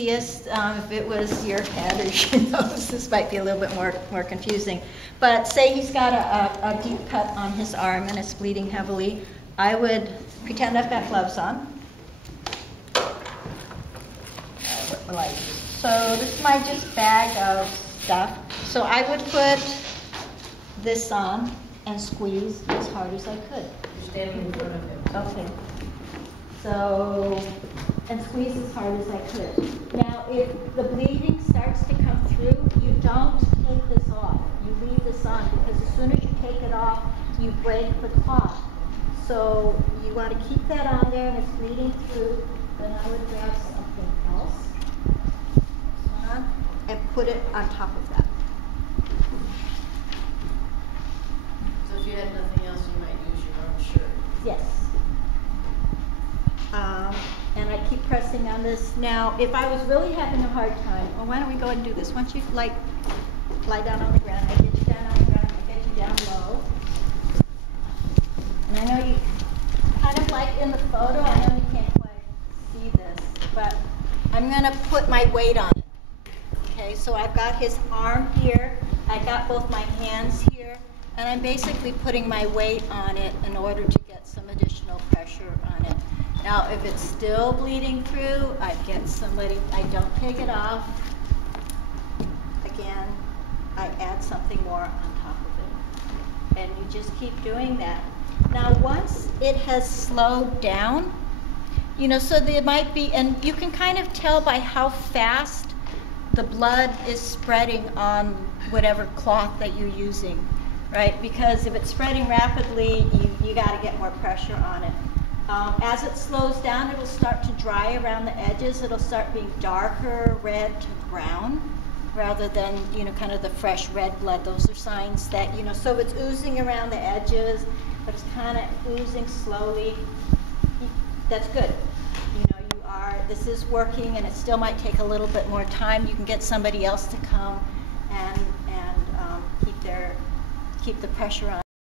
If it was your head or your nose, this might be a little bit more confusing. But say he's got a deep cut on his arm and it's bleeding heavily, I would pretend I've got gloves on. So this is my just bag of stuff. So I would put this on and squeeze as hard as I could. You're standing in front of him. Okay. So, and squeeze as hard as I could. Now, if the bleeding starts to come through, you don't take this off. You leave this on, because as soon as you take it off, you break the cloth. So you want to keep that on there, and it's bleeding through. Then I would grab something else and put it on top of that. So if you had nothing else, you might use your own shirt. Yes. And I keep pressing on this. Now, if I was really having a hard time, well, why don't we go ahead and do this? Once you lie down on the ground, I get you down on the ground, I get you down low. And I know you, kind of like in the photo, I know you can't quite see this, but I'm going to put my weight on it. Okay, so I've got his arm here, I got both my hands here, and I'm basically putting my weight on it in order to get some additional pressure on it. Now, if it's still bleeding through, I get somebody, I don't take it off. Again, I add something more on top of it. And you just keep doing that. Now, once it has slowed down, you know, so there might be, and you can kind of tell by how fast the blood is spreading on whatever cloth that you're using, right? Because if it's spreading rapidly, you got to get more pressure on it. As it slows down, it'll start to dry around the edges. It'll start being darker red to brown rather than, you know, kind of the fresh red blood. Those are signs that, you know, so it's oozing around the edges, but it's kind of oozing slowly. That's good. You know, this is working, and it still might take a little bit more time. You can get somebody else to come and keep the pressure on.